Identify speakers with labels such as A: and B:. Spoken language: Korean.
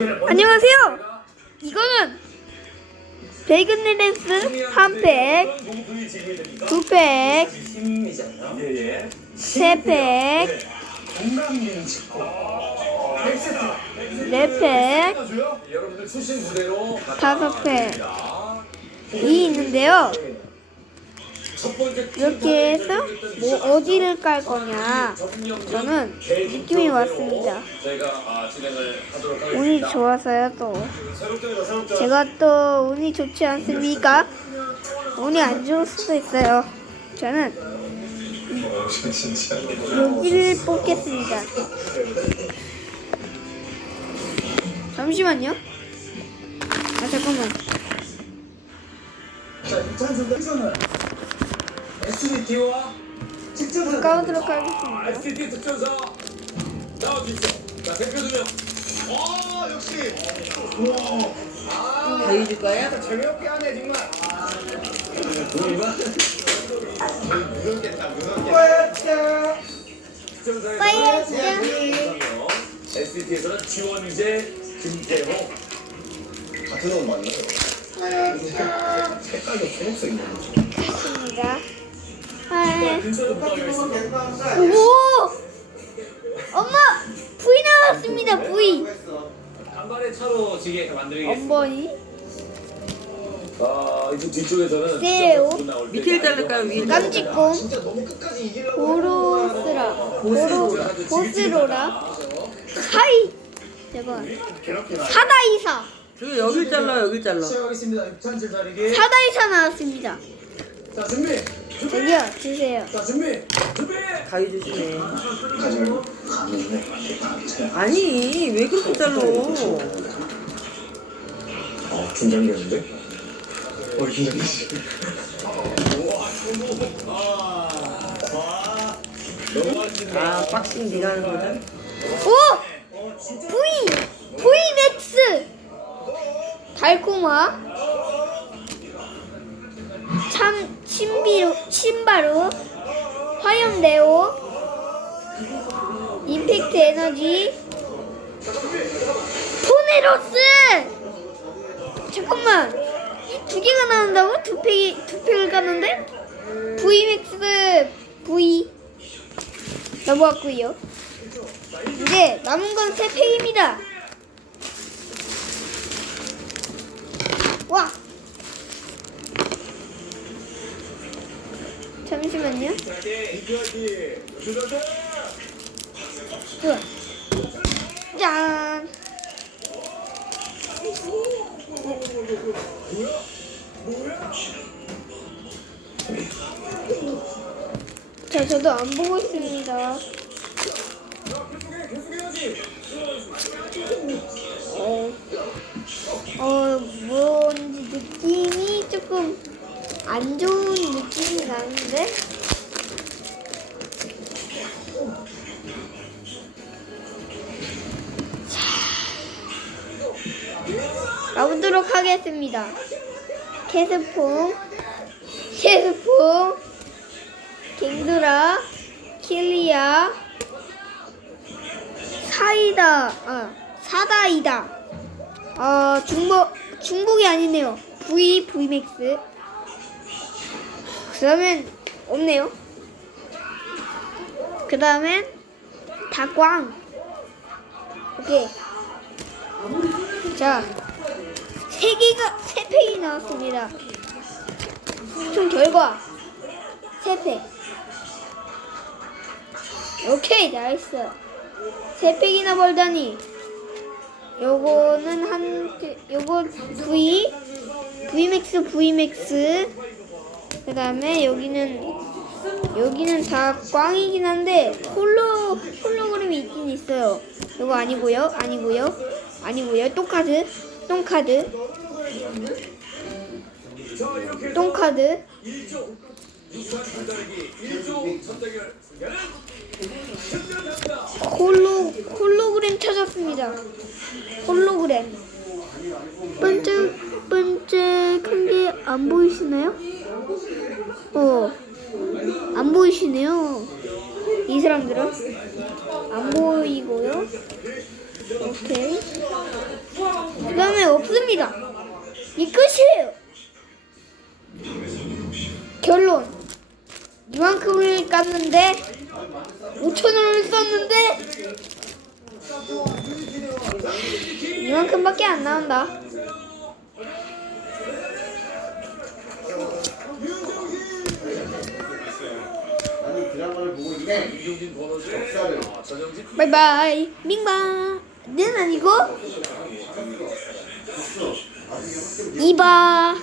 A: 안녕하세요. 이거는 베이컨 랜스 한 팩, 두 팩. 세 팩, 네 팩, 다섯 팩이 있는데요. 이렇게 해서 뭐 어디를 깔 거냐? 저는 느낌이 왔습니다.
B: 아,
A: 운이. 좋아서요 또.
B: 새롭죠.
A: 제가 또 운이 좋지 않습니까? 운이 안 좋을 수도 있어요. 저는. 여기를 뽑겠습니다. 잠시만요. 아 잠깐만.
B: 자, 입찬선은 SBT와 직전사
A: 가보도록 하겠습니다.
B: SBT 특전사 나와주십시오. 자, 대표 두 명. 아, 역시. 우와.
C: 저희 줄 거야?
B: 재미없게 하네, 정말. 누가? 무섭겠다, 무섭겠다. 특전사에서는 SBT에서는 지원이제, 김태호.
D: 같은 옷 맞나요? 색깔이 초록색 있는 거죠.
A: 아,
B: 붙어가겠습니다.
A: 오! 엄마! V 나왔습니다. V.
B: 간발의 차로 지게 만들겠습니다.
A: 엄버니.
B: 아, 이쪽 뒤쪽에서는 때
C: 밑을 자를까요? 위를
A: 깜찍공.
D: 진짜 너무 끝까지 이기려고
A: 보로스라. 보로 보스로라. 하이. 대박. 사다이사.
C: 저기 여길 잘라 여길 잘라
B: 시작하겠습니다. 6찬 자리기.
A: 사다이사 나왔습니다.
B: 자, 준비.
A: 저기요, 주세요.
B: 자, 준비. 준비.
C: 가위 조심해 아니 왜 그렇게 잘라
D: 어 긴장되는데? 어 긴장되지
C: 아 박싱 네가 하는 거다
A: 오! V! VMAX! 달콤화 참 신비로 신바로 화염레오 임팩트 에너지 토네로스 잠깐만 이 두 개가 나온다고? 두 팩이 두 팩을 가는데? VMAX V 넘어갔고요 이제 남은 건 세 팩입니다. 와. 잠시만요. 우와. 짠. 자, 저도 안 보고 있습니다. 어, 어, 뭔지 느낌이 조금 안 좋은 느낌이 나는데? 자, 가보도록 하겠습니다. 캐스폼, 캐스폼, 갱드라, 킬리아, 사이다, 아, 사다이다. 어, 중복, 중복이 아니네요. V, V맥스. 그러면, 없네요. 그 다음엔, 다꽝. 오케이. 자, 세 개가, 세 팩이 나왔습니다. 총 결과, 세 팩. 오케이, 나이스. 세 팩이나 벌다니. 요거는 한, 팩- 요거 V, V맥스, V맥스. 그 다음에 여기는, 여기는 다 꽝이긴 한데, 홀로, 홀로그램이 있긴 있어요. 요거 아니고요 아니고요 아니고요 똥카드, 똥카드, 똥카드.
B: 1조 6찬 전자리기 1조 첫 대결 승자는 현명합니다.
A: 홀로 홀로그램 찾았습니다. 홀로그램. 반짝 반짝한 게안 보이시나요? 어, 안 보이시네요. 이 사람들은 안 보이고요. 오케이. 없습니다. 이 끝이에요. 결론. 이만큼을 깠는데 5천 원을 썼는데 이만큼밖에 안 나온다.
B: 있는데 이종진 번호 역사를
A: 바이바이. 밍바. 는 아니고 이바.